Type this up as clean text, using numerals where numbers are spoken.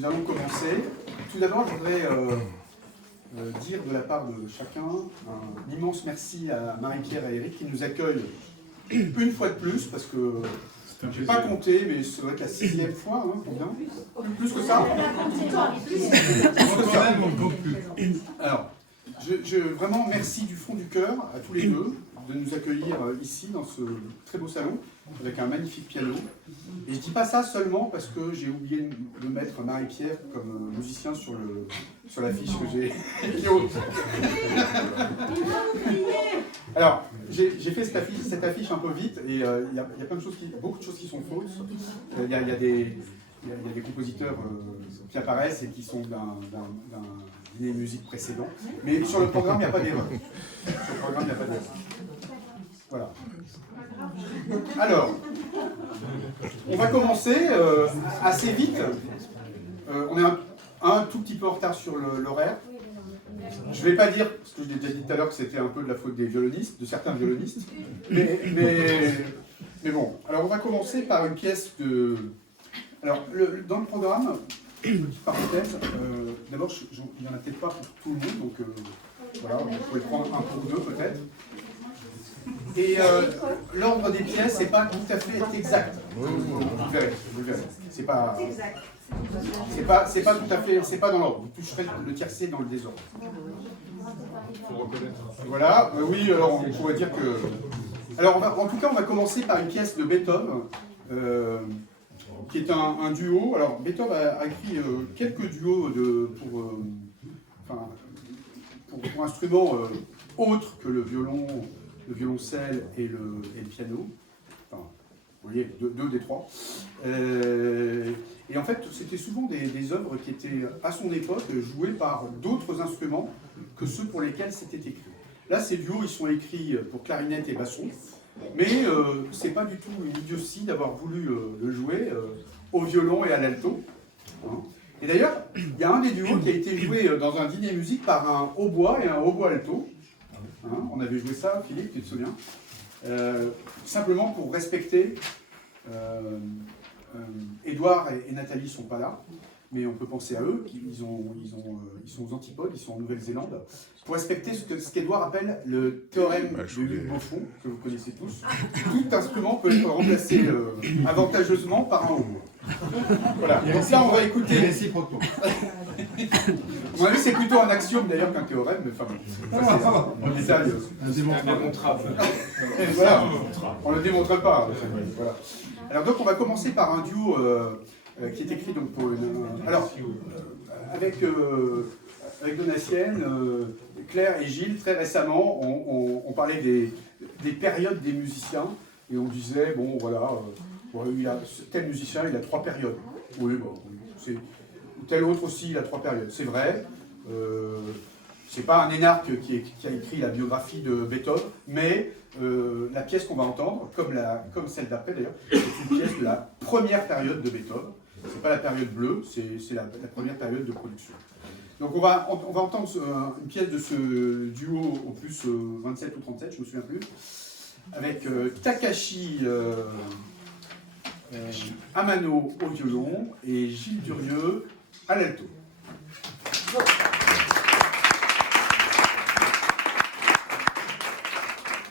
nous allons commencer. Tout d'abord, je voudrais dire de la part de chacun un immense merci à Marie-Pierre et Eric qui nous accueillent une fois de plus, parce que je n'ai pas compté, mais ça doit être la 6e fois hein, qu'on vient. Plus que ça. Alors, vraiment merci du fond du cœur à tous les deux de nous accueillir ici dans ce très beau salon avec un magnifique piano. Et je ne dis pas ça seulement parce que j'ai oublié de mettre Marie-Pierre comme musicien sur l'affiche que j'ai mis au... Alors, j'ai fait cette affiche un peu vite et il y a plein de choses beaucoup de choses qui sont fausses. Il y a des compositeurs qui apparaissent et qui sont d'un dîner musique précédent. Mais sur le programme, il n'y a pas d'erreur. Sur le programme, il n'y a pas d'erreur. Voilà. Alors, on va commencer assez vite. On est un tout petit peu en retard sur l'horaire. Je ne vais pas dire, parce que je l'ai déjà dit tout à l'heure, que c'était un peu de la faute des violonistes, de certains violonistes. Mais bon, alors on va commencer par une pièce de... Alors, dans le programme, petite parenthèse, d'abord, il n'y en a peut-être pas pour tout le monde, donc voilà, vous pouvez prendre un pour deux peut-être. Et l'ordre des pièces n'est pas tout à fait exact. Vous le verrez. C'est pas tout à fait, c'est pas dans l'ordre. Vous toucherez le tiercé dans le désordre. Voilà, oui, alors on pourrait dire que... Alors en tout cas, on va commencer par une pièce de Beethoven, qui est un duo. Alors Beethoven a écrit quelques duos pour instruments autres que le violoncelle et le piano. Enfin, vous voyez, deux des trois. Et en fait, c'était souvent des œuvres qui étaient, à son époque, jouées par d'autres instruments que ceux pour lesquels c'était écrit. Là, ces duos, ils sont écrits pour clarinette et basson, mais c'est pas du tout une idiotie d'avoir voulu le jouer au violon et à l'alto. Hein. Et d'ailleurs, il y a un des duos qui a été joué dans un dîner musique par un hautbois et un hautbois alto. Hein, on avait joué ça, Philippe, tu te souviens, simplement pour respecter... Édouard et Nathalie ne sont pas là, mais on peut penser à eux, ils sont aux antipodes, ils sont en Nouvelle-Zélande, pour respecter ce qu'Édouard appelle le théorème de Luc-Beaufort, que vous connaissez tous. Tout instrument peut être remplacé avantageusement par un hautbois. Voilà, donc là on va écouter... Réciproquement. C'est plutôt un axiome d'ailleurs qu'un théorème, mais enfin bon, on est sérieux. Indémontrable. Voilà, on ne le démontre pas. Voilà. Alors donc on va commencer par un duo qui est écrit donc pour avec Donatienne, Claire et Gilles. Très récemment, on parlait des périodes des musiciens et on disait bon voilà, tel musicien il a 3 périodes. Oui, bon, tel autre aussi il a 3 périodes. C'est vrai. C'est pas un énarque qui a écrit la biographie de Beethoven, mais la pièce qu'on va entendre, comme celle d'après d'ailleurs, c'est une pièce de la première période de Beethoven. C'est pas la période bleue, c'est la première période de production. Donc on va entendre une pièce de ce duo au plus 27 ou 37, je me souviens plus, avec Takashi Amano au violon et Gilles Durieux à l'alto.